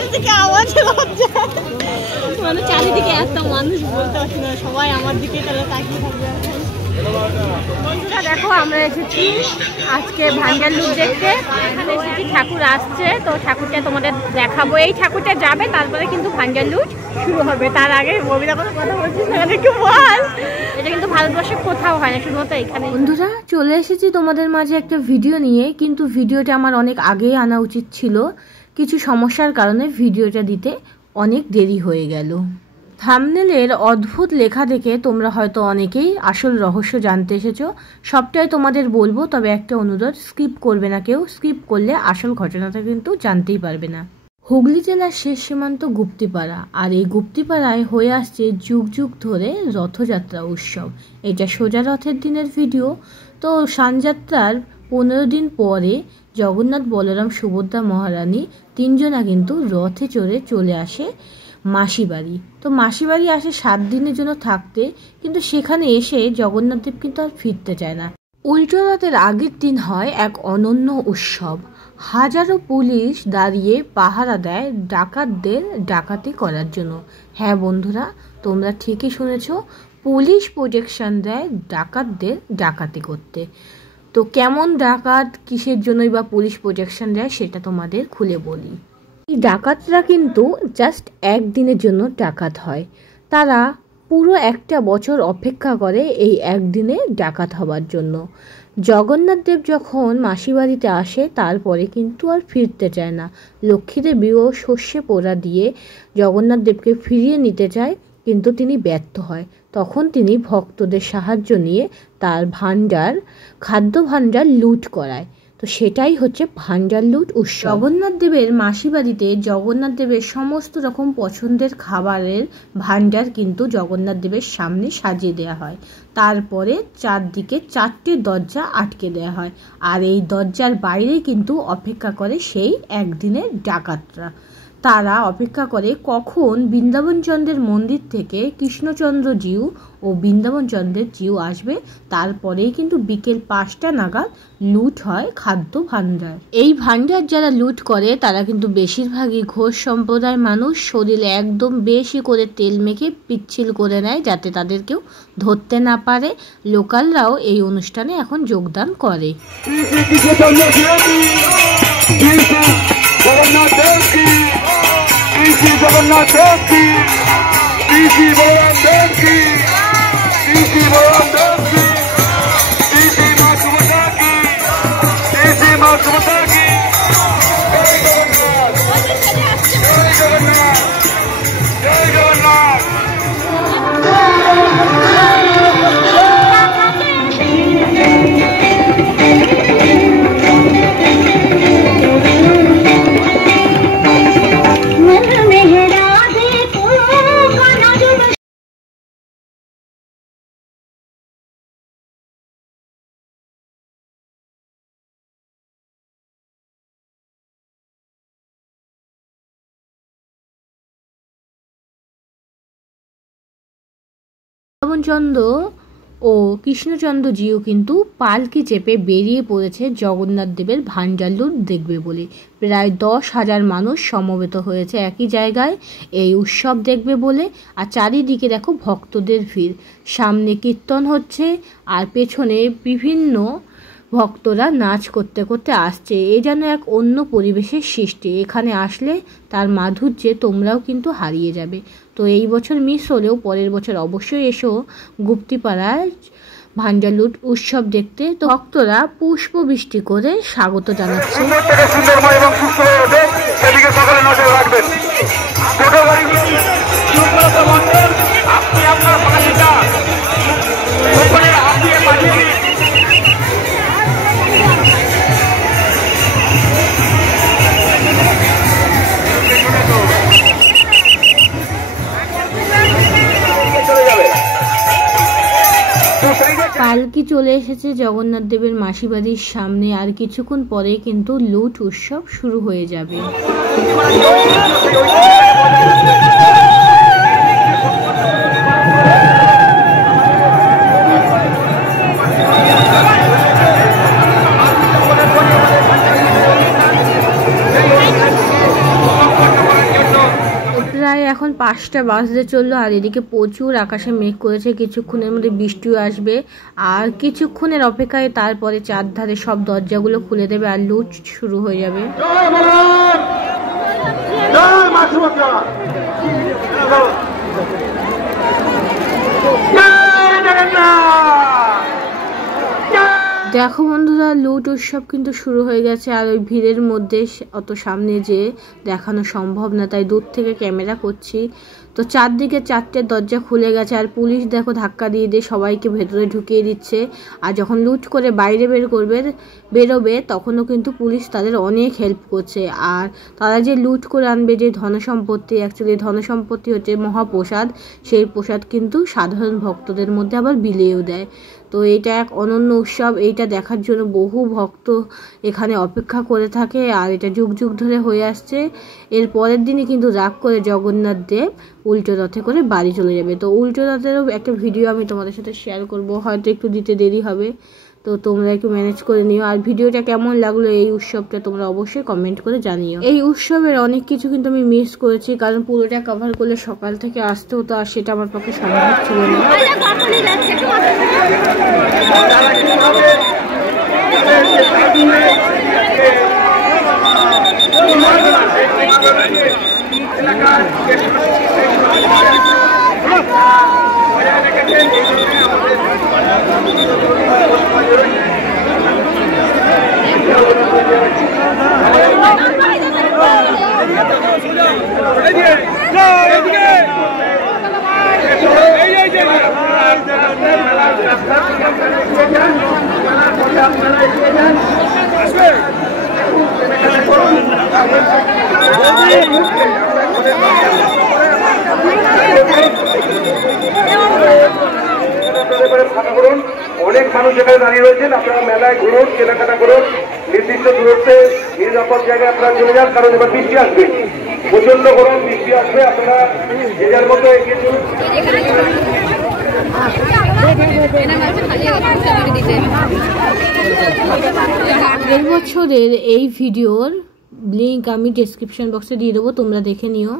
চারিদিকে আওয়াজ মানে চারিদিকে এত মানুষ বলতে পারছি না, সবাই আমার দিকে তাহলে তাকিয়ে থাকবে। বন্ধুরা দেখো আমরা এসেছি আজকে ভান্ডার লুট দেখতে। এখানে এসেছি, ঠাকুর আসছে, তো ঠাকুরটা তোমাদের দেখাবো। এই ঠাকুরটা যাবে, তারপরে কিন্তু ভান্ডার লুট শুরু হবে। তার আগে ববিরা কোনো কথা বলছিস না, একটু বল। এটা কিন্তু ভারতবর্ষে কোথাও হয় না, শুধুমাত্র এখানে। বন্ধুরা চলে এসেছি তোমাদের মাঝে একটা ভিডিও নিয়ে, কিন্তু ভিডিওটা আমার অনেক আগেই আনা উচিত ছিল। কিছু সমস্যার কারণে ভিডিওটা দিতে অনেক দেরি হয়ে গেল। থাম্বনেলের অদ্ভুত লেখা দেখে তোমরা হয়তো অনেকেই আসল রহস্য জানতে এসেছো। সবটাই তোমাদের বলবো, তবে একটা অনুরোধ, স্কিপ করবে না কেউ। স্কিপ করলে আসল ঘটনাটা কিন্তু জানতেই পারবে না। হুগলি জেলার শেষ সীমান্ত গুপ্তিপাড়া, আর এই গুপ্তিপাড়ায় হয়ে আসছে যুগ যুগ ধরে রথযাত্রা উৎসব। এটা সোজা রথের দিনের ভিডিও। তো সানযাত্রার 15 দিন পরে জগন্নাথ, বলরাম, সুভদ্রা, মহারানী তিনজনা কিন্তু রথে চড়ে চলে আসে মাসি বাড়ি। তো মাসি বাড়ি আসে 7 দিনের জন্য থাকতে, কিন্তু সেখানে এসে জগন্নাথ দেব কিন্তু আর ফিরতে চায় না। উল্টো রথের আগের দিন হয় এক অনন্য উৎসব। হাজারো পুলিশ দাঁড়িয়ে পাহারা দেয় ডাকাতদের ডাকাতি করার জন্য। হ্যাঁ বন্ধুরা, তোমরা ঠিকই শুনেছ, পুলিশ প্রোটেকশন দেয় ডাকাতদের ডাকাতি করতে। তো কেমন ডাকাত, কিসের জন্যই বা পুলিশ প্রোটেকশন দেয়, সেটা তোমাদের খুলে বলি। এই ডাকাতরা কিন্তু জাস্ট একদিনের জন্য ডাকাত হয়। তারা পুরো একটা বছর অপেক্ষা করে এই একদিনে ডাকাত হবার জন্য। জগন্নাথ দেব যখন মাসি বাড়িতে আসে, তারপরে কিন্তু আর ফিরতে চায় না। লক্ষ্মী দেবীও শস্যে পোড়া দিয়ে জগন্নাথ দেবকে ফিরিয়ে নিতে চায়, কিন্তু তিনি ব্যর্থ হয়। তখন তিনি ভক্তদের সাহায্য নিয়ে তার ভাণ্ডার, খাদ্য ভাণ্ডার লুট করায়। তো সেটাই হচ্ছে ভান্ডার লুট উৎসব। জগন্নাথ দেবের মাসি বাড়িতে জগন্নাথ দেবের সমস্ত রকম পছন্দের খাবারের ভান্ডার কিন্তু জগন্নাথ দেবের সামনে সাজিয়ে দেওয়া হয়। তারপরে চারদিকে 4টে দরজা আটকে দেওয়া হয়, আর এই দরজার বাইরে কিন্তু অপেক্ষা করে সেই একদিনের ডাকাতরা। তারা অপেক্ষা করে কখন বৃন্দাবন চন্দ্রের মন্দির থেকে কৃষ্ণচন্দ্র জিউ ও বৃন্দাবন চন্দ্রের জিউ আসবে। তারপরেই কিন্তু বিকেল 5টা নাগাদ লুট হয় খাদ্য ভাণ্ডার। এই ভাণ্ডার যারা লুট করে তারা কিন্তু বেশিরভাগই ঘোষ সম্প্রদায় মানুষ। শরীরে একদম বেশি করে তেল মেখে পিচ্ছিল করে নেয়, যাতে তাদের কেউ ধরতে না পারে। লোকালরাও এই অনুষ্ঠানে এখন যোগদান করে। जगन्नाथ देव की, श्री बलराम देव की, श्री बलराम देव की, श्री माँ सुभद्रा की, श्री माँ सुभद्रा की। जय जगन्नाथ, जय जगन्नाथ, जय जगन्नाथ। বৃন্দাবনচন্দ্র ও কৃষ্ণচন্দ্র জিও কিন্তু পালকি চেপে বেরিয়ে পড়েছে জগন্নাথ দেবের ভান্ডার লুট দেখবে বলে। প্রায় 10,000 মানুষ সমবেত হয়েছে একই জায়গায় এই উৎসব দেখবে বলে। আর চারিদিকে দেখো ভক্তদের ভিড়, সামনে কীর্তন হচ্ছে আর পেছনে বিভিন্ন ভক্তরা নাচ করতে করতে আসছে। এ যেন এক অন্য পরিবেশের সৃষ্টি। এখানে আসলে তার মাধুর্যে তোমরাও কিন্তু হারিয়ে যাবে। তো এই বছর মিস হলেও পরের বছর অবশ্যই এসো গুপ্তিপাড়ায় ভান্ডার লুট উৎসব দেখতে। তো ভক্তরা পুষ্প বৃষ্টি করে স্বাগত জানাচ্ছে। পালকি চলে এসেছে জগন্নাথ দেবের মাসি বাড়ির সামনে, আর কিছুক্ষণ পরে কিন্তু লুট উৎসব শুরু হয়ে যাবে। এখন 5টা বাজতে চললো আর এদিকে প্রচুর আকাশে মেঘ করেছে, কিছুক্ষণের মধ্যে বৃষ্টিও আসবে। আর কিছুক্ষণের অপেক্ষায় তারপরে চারধারে সব দরজাগুলো খুলে দেবে আর লুট শুরু হয়ে যাবে। দেখো বন্ধুরা, লুট উৎসব কিন্তু শুরু হয়ে গেছে আর ওই ভিড়ের মধ্যে অত সামনে যে দেখানো সম্ভব না, তাই দূর থেকে ক্যামেরা করছি। তো চারদিকে 4টে দরজা খুলে গেছে আর পুলিশ দেখো ধাক্কা দিয়ে দিয়ে সবাইকে ভেতরে ঢুকিয়ে দিচ্ছে। আর যখন লুট করে বাইরে বেরোবে তখনও কিন্তু পুলিশ তাদের অনেক হেল্প করছে। আর তারা যে লুট করে আনবে যে ধনসম্পত্তি, অ্যাকচুয়ালি ধনসম্পত্তি হচ্ছে মহাপ্রসাদ, সেই প্রসাদ কিন্তু সাধারণ ভক্তদের মধ্যে আবার বিলিয়েও দেয়। তো এটা এক অনন্য উৎসব, এইটা দেখার জন্য বহু ভক্ত এখানে অপেক্ষা করে থাকে আর এটা যুগ যুগ ধরে হয়ে আসছে। এর পরের দিনই কিন্তু রাগ করে জগন্নাথ দেব উল্টো রথে করে বাড়ি চলে যাবে। তো উল্টো রথেরও একটা ভিডিও আমি তোমাদের সাথে শেয়ার করব, হয়তো একটু দিতে দেরি হবে, তো তোমরা একটু ম্যানেজ করে নিও। আর ভিডিওটা কেমন লাগলো এই উৎসবটা তোমরা অবশ্যই কমেন্ট করে জানিও। এই উৎসবের অনেক কিছু কিন্তু আমি মিস করেছি, কারণ পুরোটা কভার করলে সকাল থেকে আসতে হতো আর সেটা আমার পক্ষে সম্ভব ছিল না। অনেক মানুষ এখানে দাঁড়িয়ে রয়েছেন, আপনারা মেলায় ঘুরুন, কেনাকাটা করুন, নির্দিষ্ট দূরত্বে নিরাপদ জায়গায় আপনারা চলে যান, কারণ এবার বৃষ্টি আসবে, প্রচন্ড গরম, বৃষ্টি আসবে, আপনারা যে যার মতো এগিয়ে চলুন। আগের বছরের এই ভিডিওর লিঙ্ক আমি ডেসক্রিপশন বক্সে দিয়ে দেবো, তোমরা দেখে নিও।